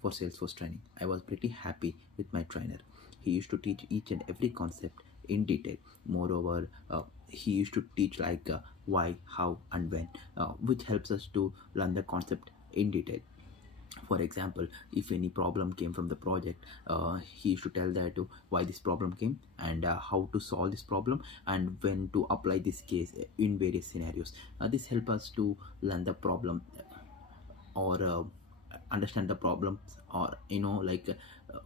for Salesforce training. I was pretty happy with my trainer. He used to teach each and every concept in detail. Moreover, he used to teach like why, how, and when, which helps us to learn the concept in detail. For example, if any problem came from the project, he used to tell that why this problem came, and how to solve this problem, and when to apply this case in various scenarios. This help us to learn the problem, or understand the problems, or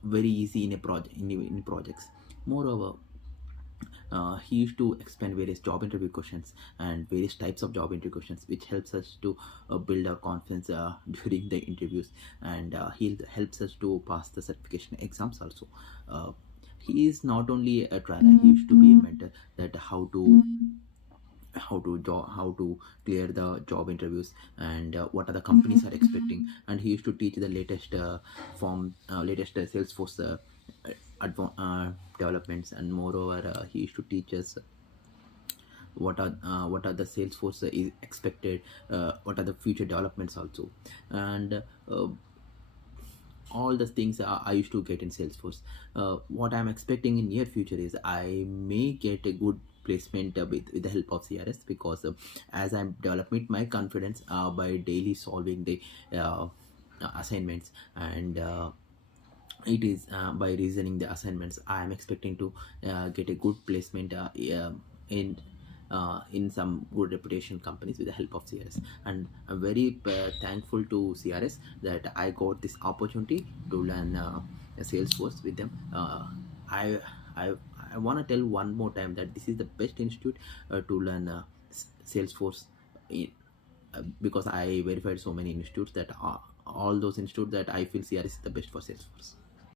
very easy in a project, in projects. Moreover, he used to explain various job interview questions and various types of job interview questions, which helps us to build our confidence during the interviews, and he helps us to pass the certification exams also. uh, he is not only a trainer, he used to be a mentor, that how to clear the job interviews, and what are the companies are expecting. And he used to teach the latest Salesforce developments. And moreover, he used to teach us what are the Salesforce is expected, what are the future developments also. And all the things I used to get in Salesforce. What I'm expecting in near future is I may get a good placement with the help of CRS, because as I'm developing my confidence by daily solving the assignments, and it is by reasoning the assignments, I am expecting to get a good placement in in some good reputation companies with the help of CRS. And I'm very thankful to CRS that I got this opportunity to learn Salesforce with them. I I I want to tell one more time that this is the best institute to learn Salesforce in, because I verified so many institutes that are all those institutes that I feel CRS is the best for Salesforce.